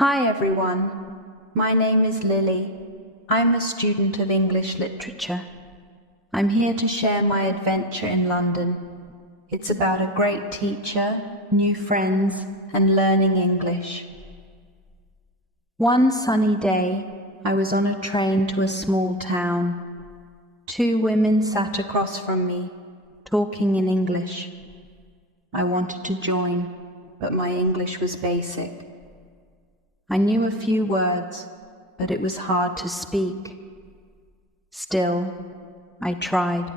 Hi everyone, my name is Lily. I'm a student of English literature. I'm here to share my adventure in London. It's about a great teacher, new friends, and learning English. One sunny day, I was on a train to a small town. Two women sat across from me, talking in English. I wanted to join, but my English was basic. I knew a few words, but it was hard to speak. Still, I tried.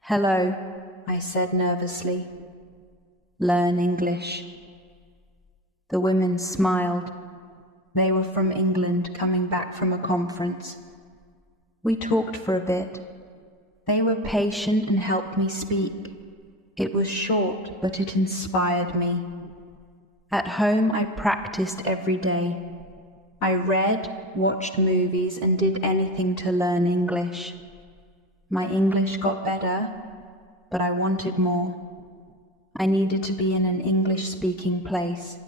"Hello," I said nervously. "Learn English." The women smiled. They were from England, coming back from a conference. We talked for a bit. They were patient and helped me speak. It was short, but it inspired me. At home, I practiced every day. I read, watched movies, and did anything to learn English. My English got better, but I wanted more. I needed to be in an English-speaking place.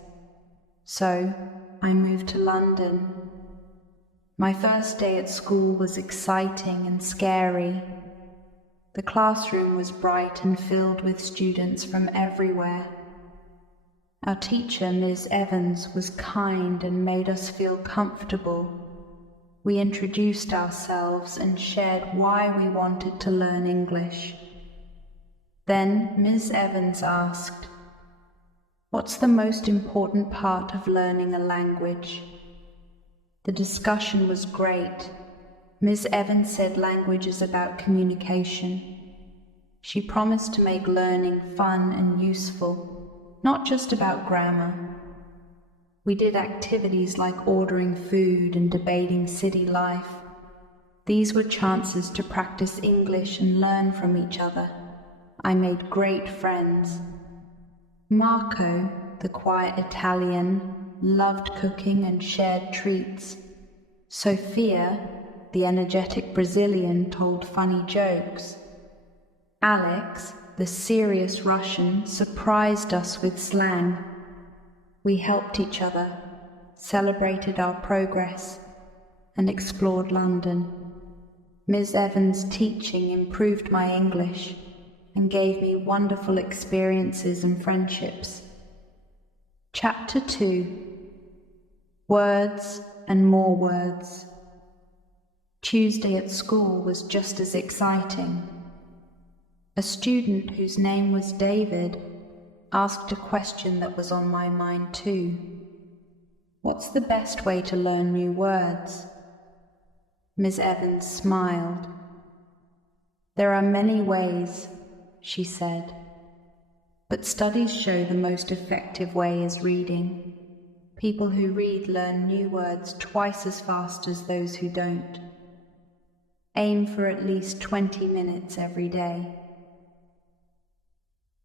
So, I moved to London. My first day at school was exciting and scary. The classroom was bright and filled with students from everywhere. Our teacher, Ms. Evans, was kind and made us feel comfortable. We introduced ourselves and shared why we wanted to learn English. Then Ms. Evans asked, "What's the most important part of learning a language?" The discussion was great. Ms. Evans said language is about communication. She promised to make learning fun and useful, not just about grammar. We did activities like ordering food and debating city life. These were chances to practice English and learn from each other. I made great friends. Marco, the quiet Italian, loved cooking and shared treats. Sophia, the energetic Brazilian, told funny jokes. Alex, the serious Russian, surprised us with slang. We helped each other, celebrated our progress, and explored London. Ms. Evans' teaching improved my English and gave me wonderful experiences and friendships. Chapter 2: Words and more words. Tuesday at school was just as exciting. A student whose name was David asked a question that was on my mind too. "What's the best way to learn new words?" Ms. Evans smiled. "There are many ways," she said, "but studies show the most effective way is reading. People who read learn new words twice as fast as those who don't. Aim for at least 20 minutes every day."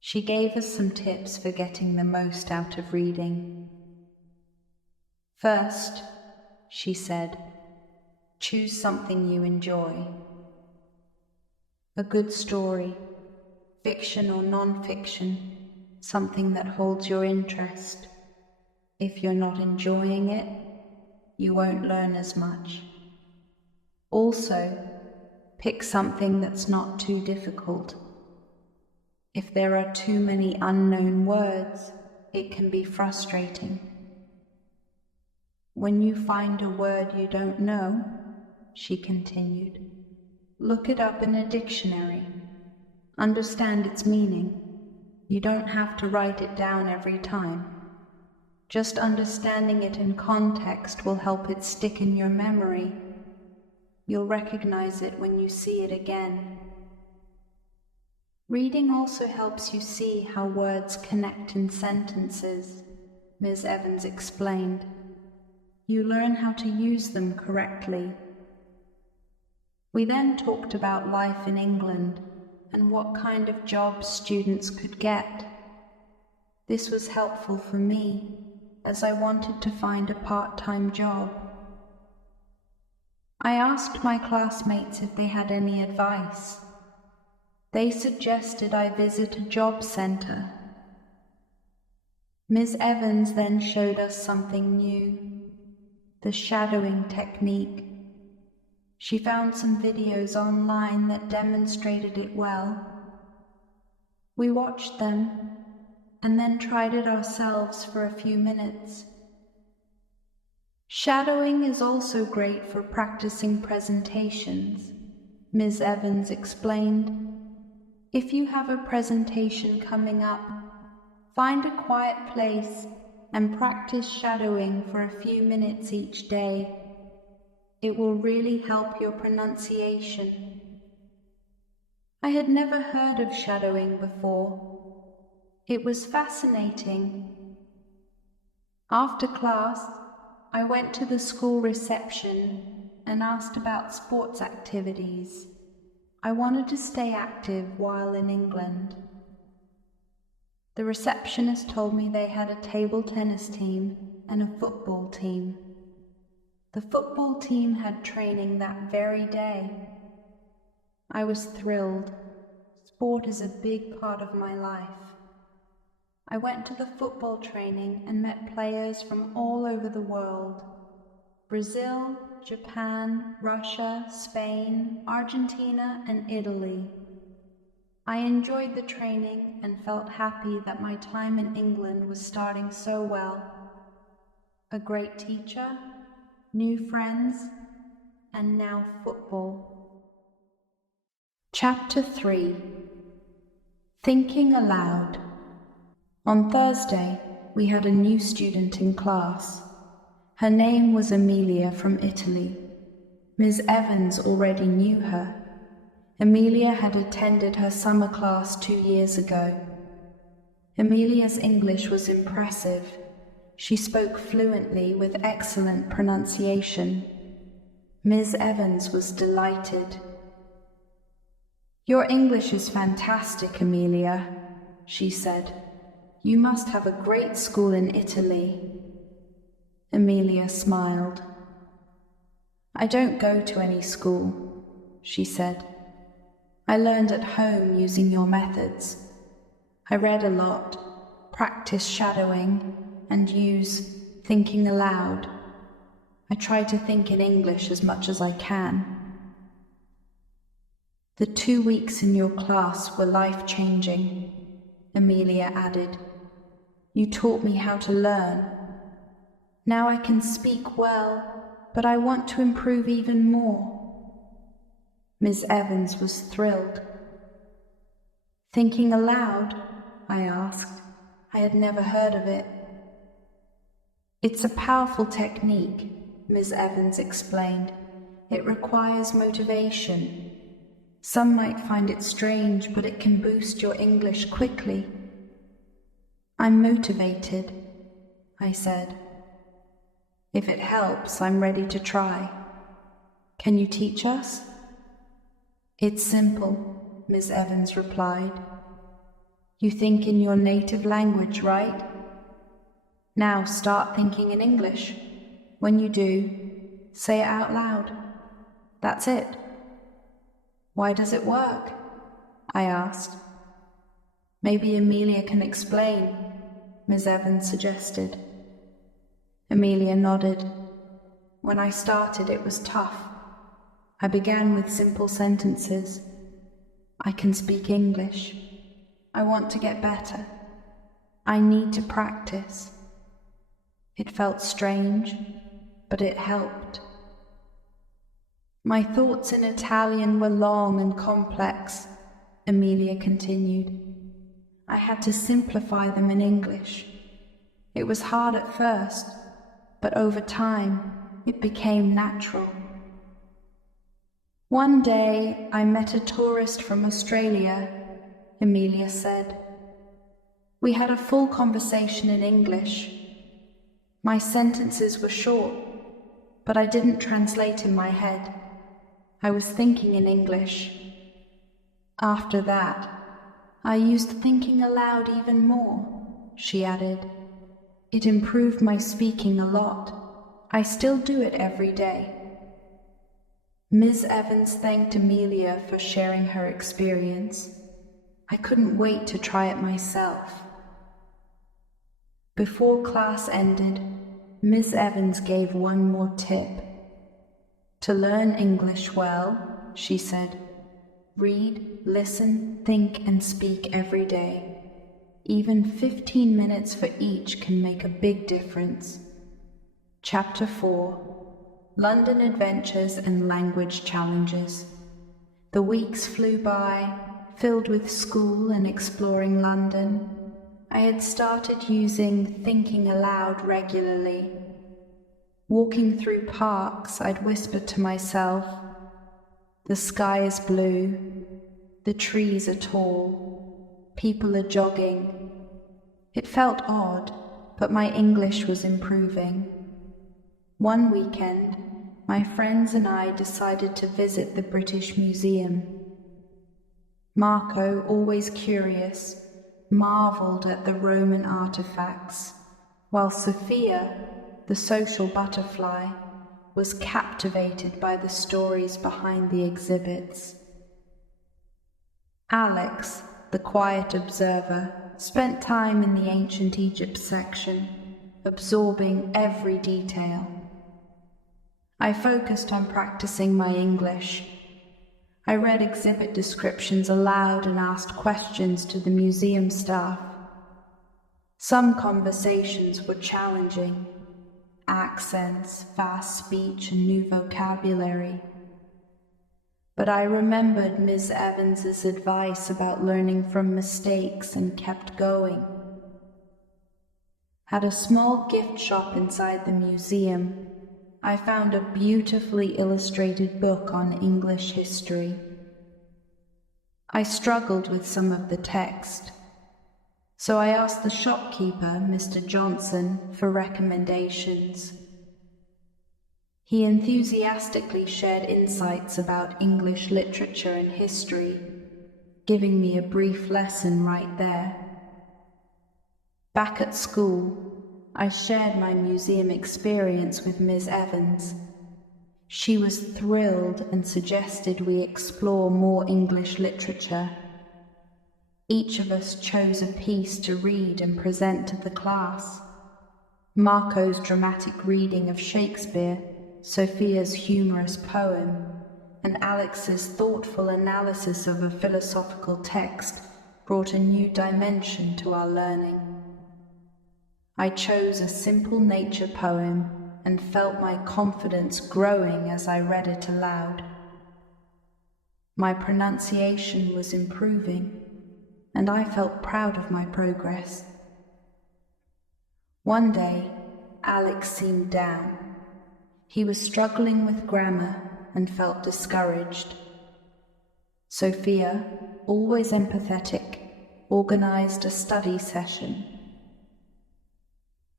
She gave us some tips for getting the most out of reading. First, she said, choose something you enjoy. A good story, fiction or non-fiction, something that holds your interest. If you're not enjoying it, you won't learn as much. Also, pick something that's not too difficult. If there are too many unknown words, it can be frustrating. When you find a word you don't know, she continued, look it up in a dictionary. Understand its meaning. You don't have to write it down every time. Just understanding it in context will help it stick in your memory. You'll recognize it when you see it again. Reading also helps you see how words connect in sentences, Ms. Evans explained. You learn how to use them correctly. We then talked about life in England and what kind of jobs students could get. This was helpful for me, as I wanted to find a part-time job. I asked my classmates if they had any advice. They suggested I visit a job center. Miss Evans then showed us something new, the shadowing technique. She found some videos online that demonstrated it well. We watched them and then tried it ourselves for a few minutes. Shadowing is also great for practicing presentations, Ms. Evans explained. If you have a presentation coming up, find a quiet place and practice shadowing for a few minutes each day. It will really help your pronunciation. I had never heard of shadowing before. It was fascinating. After class, I went to the school reception and asked about sports activities. I wanted to stay active while in England. The receptionist told me they had a table tennis team and a football team. The football team had training that very day. I was thrilled. Sport is a big part of my life. I went to the football training and met players from all over the world. Brazil, Japan, Russia, Spain, Argentina, and Italy. I enjoyed the training and felt happy that my time in England was starting so well. A great teacher, new friends, and now football. Chapter 3. Thinking Aloud. On Thursday, we had a new student in class. Her name was Amelia from Italy. Ms. Evans already knew her. Amelia had attended her summer class 2 years ago. Amelia's English was impressive. She spoke fluently with excellent pronunciation. Ms. Evans was delighted. "Your English is fantastic, Amelia," she said. "You must have a great school in Italy." Amelia smiled. "I don't go to any school," she said. "I learned at home using your methods. I read a lot, practiced shadowing, and use thinking aloud. I try to think in English as much as I can." "The 2 weeks in your class were life-changing," Amelia added. "You taught me how to learn. Now I can speak well, but I want to improve even more." Miss Evans was thrilled. "Thinking aloud?" I asked. I had never heard of it. "It's a powerful technique," Miss Evans explained. "It requires motivation. Some might find it strange, but it can boost your English quickly." "I'm motivated," I said. "If it helps, I'm ready to try. Can you teach us?" "It's simple," Miss Evans replied. "You think in your native language, right? Now start thinking in English. When you do, say it out loud. That's it." "Why does it work?" I asked. "Maybe Amelia can explain," Miss Evans suggested. Amelia nodded. "When I started, it was tough. I began with simple sentences. I can speak English. I want to get better. I need to practice." It felt strange, but it helped. "My thoughts in Italian were long and complex," Amelia continued. "I had to simplify them in English. It was hard at first, but over time, it became natural." "One day, I met a tourist from Australia," Amelia said. "We had a full conversation in English. My sentences were short, but I didn't translate in my head. I was thinking in English. After that, I used thinking aloud even more," she added. "It improved my speaking a lot. I still do it every day." Ms. Evans thanked Amelia for sharing her experience. I couldn't wait to try it myself. Before class ended, Miss Evans gave one more tip. To learn English well, she said, read, listen, think, and speak every day. Even 15 minutes for each can make a big difference. Chapter 4: London Adventures and Language Challenges. The weeks flew by, filled with school and exploring London. I had started using thinking aloud regularly. Walking through parks, I'd whisper to myself, "The sky is blue, the trees are tall, people are jogging." It felt odd, but my English was improving. One weekend, my friends and I decided to visit the British Museum. Marco, always curious, marveled at the Roman artifacts, while Sophia, the social butterfly, was captivated by the stories behind the exhibits. Alex, the quiet observer, spent time in the ancient Egypt section, absorbing every detail. I focused on practicing my English. I read exhibit descriptions aloud and asked questions to the museum staff. Some conversations were challenging. Accents, fast speech, and new vocabulary. But I remembered Miss Evans's advice about learning from mistakes and kept going. At a small gift shop inside the museum, I found a beautifully illustrated book on English history. I struggled with some of the text, so I asked the shopkeeper, Mr. Johnson, for recommendations. He enthusiastically shared insights about English literature and history, giving me a brief lesson right there. Back at school, I shared my museum experience with Miss Evans. She was thrilled and suggested we explore more English literature. Each of us chose a piece to read and present to the class. Marco's dramatic reading of Shakespeare, Sophia's humorous poem, and Alex's thoughtful analysis of a philosophical text brought a new dimension to our learning. I chose a simple nature poem and felt my confidence growing as I read it aloud. My pronunciation was improving, and I felt proud of my progress. One day, Alex seemed down. He was struggling with grammar and felt discouraged. Sophia, always empathetic, organized a study session.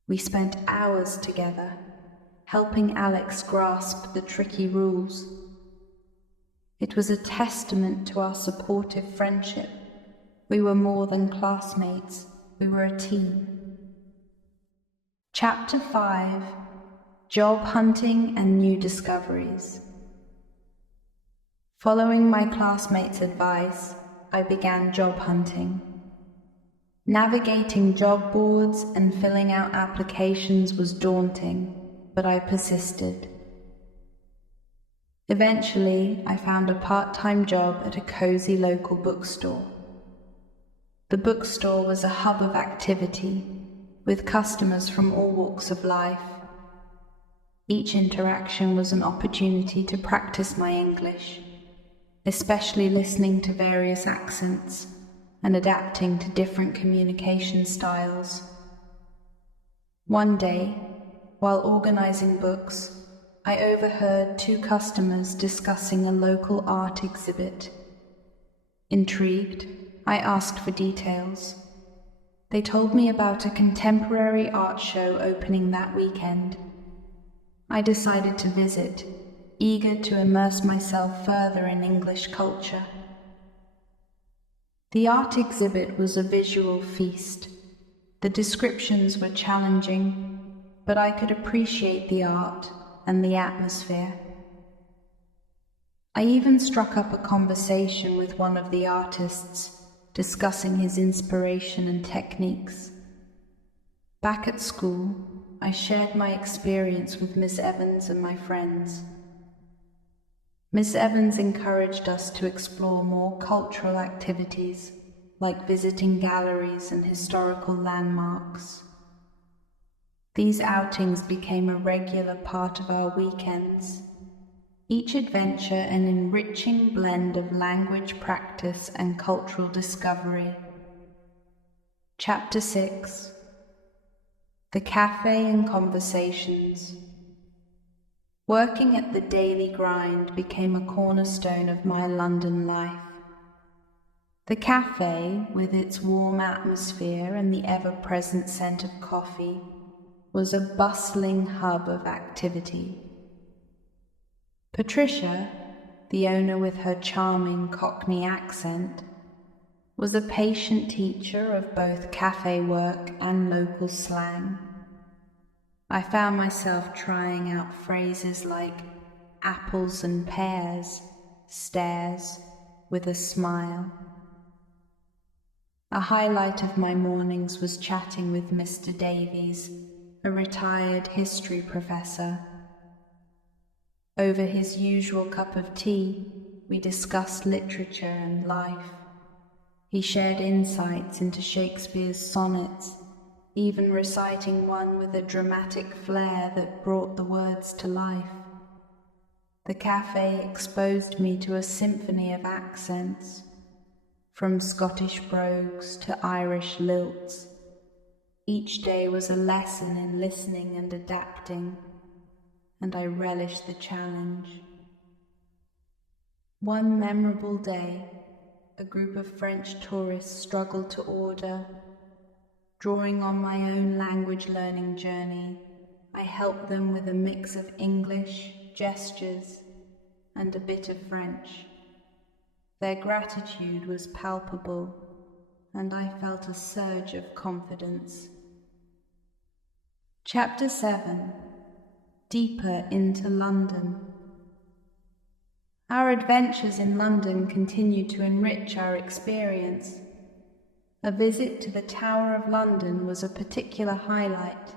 We spent hours together, helping Alex grasp the tricky rules. It was a testament to our supportive friendship. We were more than classmates, we were a team. Chapter 5: Job Hunting and New Discoveries. Following my classmates' advice, I began job hunting. Navigating job boards and filling out applications was daunting, but I persisted. Eventually, I found a part-time job at a cozy local bookstore. The bookstore was a hub of activity, with customers from all walks of life. Each interaction was an opportunity to practice my English, especially listening to various accents and adapting to different communication styles. One day, while organizing books, I overheard two customers discussing a local art exhibit. Intrigued, I asked for details. They told me about a contemporary art show opening that weekend. I decided to visit, eager to immerse myself further in English culture. The art exhibit was a visual feast. The descriptions were challenging, but I could appreciate the art and the atmosphere. I even struck up a conversation with one of the artists, discussing his inspiration and techniques. Back at school, I shared my experience with Miss Evans and my friends. Miss Evans encouraged us to explore more cultural activities, like visiting galleries and historical landmarks. These outings became a regular part of our weekends, each adventure an enriching blend of language practice and cultural discovery. Chapter 6: The Cafe and Conversations. Working at the daily grind became a cornerstone of my London life. The cafe, with its warm atmosphere and the ever-present scent of coffee, was a bustling hub of activity. Patricia, the owner with her charming Cockney accent, was a patient teacher of both cafe work and local slang. I found myself trying out phrases like apples and pears, stairs, with a smile. A highlight of my mornings was chatting with Mr. Davies, a retired history professor. Over his usual cup of tea, we discussed literature and life. He shared insights into Shakespeare's sonnets, even reciting one with a dramatic flair that brought the words to life. The cafe exposed me to a symphony of accents, from Scottish brogues to Irish lilts. Each day was a lesson in listening and adapting, and I relished the challenge. One memorable day, a group of French tourists struggled to order. Drawing on my own language learning journey, I helped them with a mix of English, gestures, and a bit of French. Their gratitude was palpable, and I felt a surge of confidence. Chapter 7: Deeper into London. Our adventures in London continued to enrich our experience. A visit to the Tower of London was a particular highlight.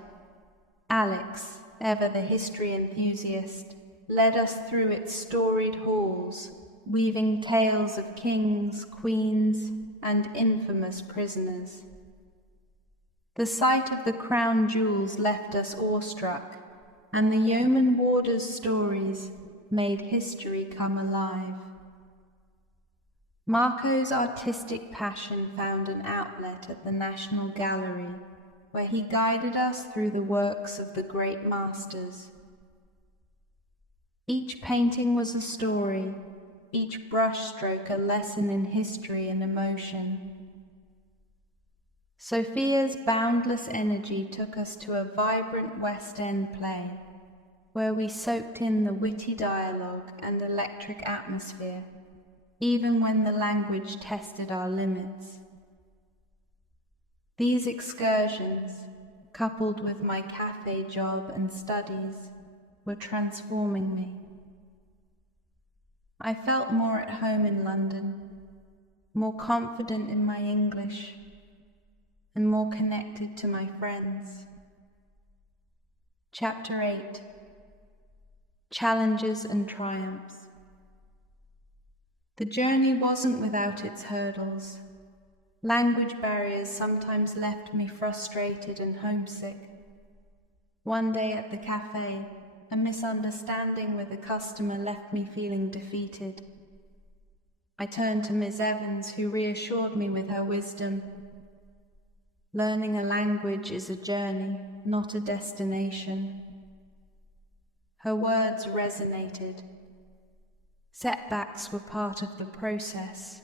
Alex, ever the history enthusiast, led us through its storied halls, weaving tales of kings, queens, and infamous prisoners. The sight of the crown jewels left us awestruck, and the yeoman warders' stories made history come alive. Marco's artistic passion found an outlet at the National Gallery, where he guided us through the works of the great masters. Each painting was a story, each brushstroke a lesson in history and emotion. Sophia's boundless energy took us to a vibrant West End play, where we soaked in the witty dialogue and electric atmosphere, even when the language tested our limits. These excursions, coupled with my cafe job and studies, were transforming me. I felt more at home in London, more confident in my English, and more connected to my friends. Chapter 8: Challenges and Triumphs. The journey wasn't without its hurdles. Language barriers sometimes left me frustrated and homesick. One day at the cafe, a misunderstanding with a customer left me feeling defeated. I turned to Miss Evans, who reassured me with her wisdom. Learning a language is a journey, not a destination. Her words resonated. Setbacks were part of the process,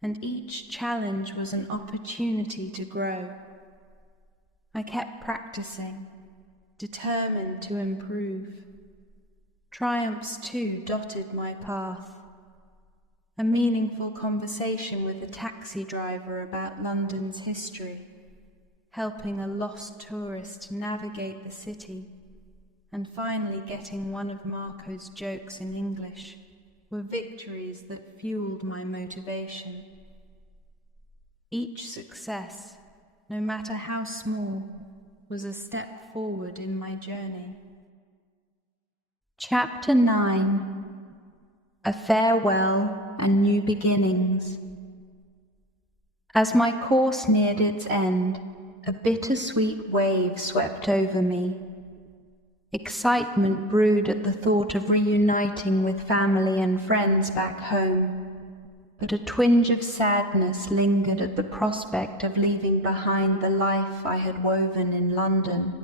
and each challenge was an opportunity to grow. I kept practicing, determined to improve. Triumphs too dotted my path. A meaningful conversation with a taxi driver about London's history, helping a lost tourist navigate the city, and finally getting one of Marco's jokes in English were victories that fueled my motivation. Each success, no matter how small, was a step forward in my journey. Chapter 9: A Farewell and New Beginnings. As my course neared its end, a bittersweet wave swept over me. Excitement brewed at the thought of reuniting with family and friends back home, but a twinge of sadness lingered at the prospect of leaving behind the life I had woven in London.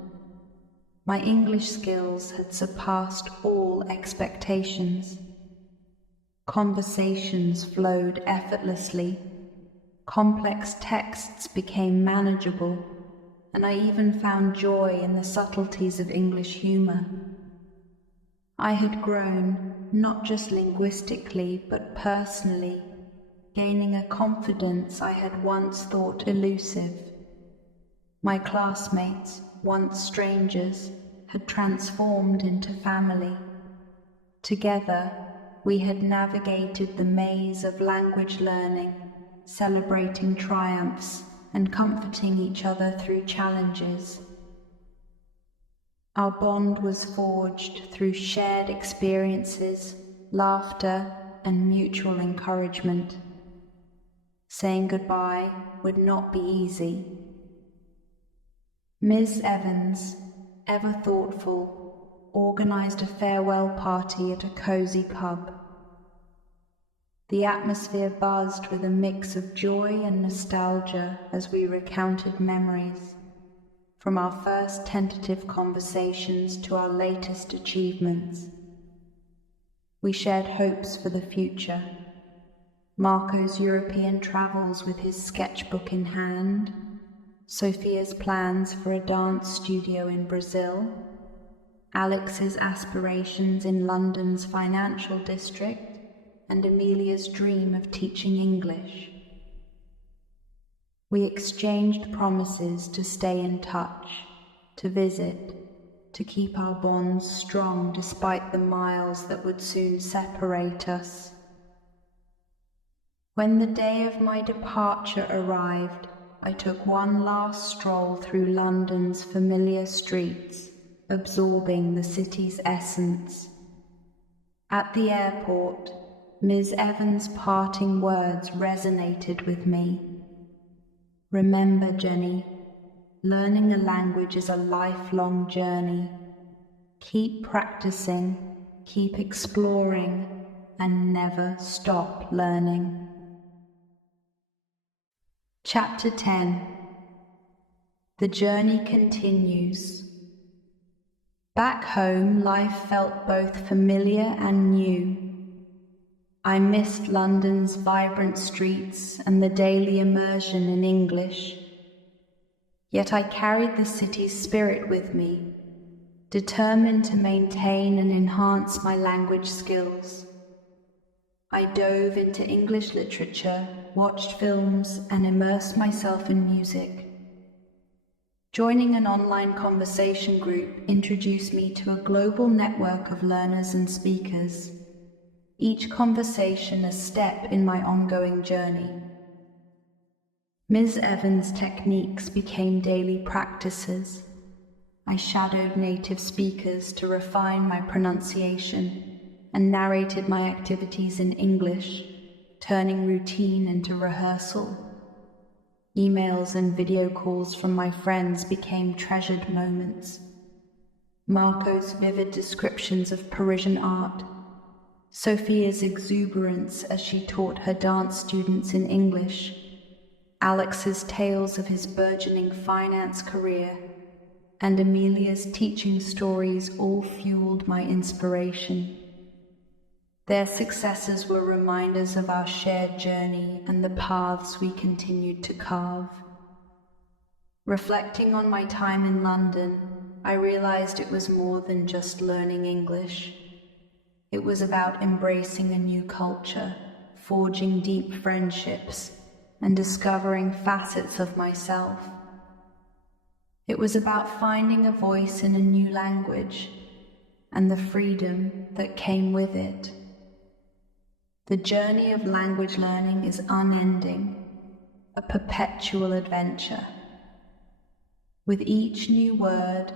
My English skills had surpassed all expectations. Conversations flowed effortlessly. Complex texts became manageable, and I even found joy in the subtleties of English humor. I had grown, not just linguistically, but personally, gaining a confidence I had once thought elusive. My classmates, once strangers, had transformed into family. Together, we had navigated the maze of language learning, celebrating triumphs and comforting each other through challenges. Our bond was forged through shared experiences, laughter, and mutual encouragement. Saying goodbye would not be easy. Ms. Evans, ever thoughtful, organized a farewell party at a cozy pub. The atmosphere buzzed with a mix of joy and nostalgia as we recounted memories, from our first tentative conversations to our latest achievements. We shared hopes for the future. Marco's European travels with his sketchbook in hand, Sophia's plans for a dance studio in Brazil, Alex's aspirations in London's financial district, and Amelia's dream of teaching English. We exchanged promises to stay in touch, to visit, to keep our bonds strong despite the miles that would soon separate us. When the day of my departure arrived, I took one last stroll through London's familiar streets, absorbing the city's essence. At the airport, Ms. Evans' parting words resonated with me. Remember, Jenny, learning a language is a lifelong journey. Keep practicing, keep exploring, and never stop learning. Chapter 10: The Journey Continues. Back home, life felt both familiar and new. I missed London's vibrant streets and the daily immersion in English. Yet I carried the city's spirit with me, determined to maintain and enhance my language skills. I dove into English literature, watched films, and immersed myself in music. Joining an online conversation group introduced me to a global network of learners and speakers, each conversation a step in my ongoing journey. Ms. Evans' techniques became daily practices. I shadowed native speakers to refine my pronunciation and narrated my activities in English, turning routine into rehearsal. Emails and video calls from my friends became treasured moments. Marco's vivid descriptions of Parisian art, Sophia's exuberance as she taught her dance students in English, Alex's tales of his burgeoning finance career, and Amelia's teaching stories all fueled my inspiration. Their successes were reminders of our shared journey and the paths we continued to carve. Reflecting on my time in London, I realized it was more than just learning English. It was about embracing a new culture, forging deep friendships, and discovering facets of myself. It was about finding a voice in a new language and the freedom that came with it. The journey of language learning is unending, a perpetual adventure. With each new word,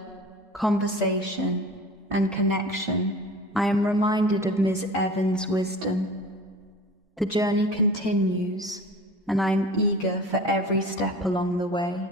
conversation, and connection, I am reminded of Ms. Evans' wisdom. The journey continues, and I am eager for every step along the way.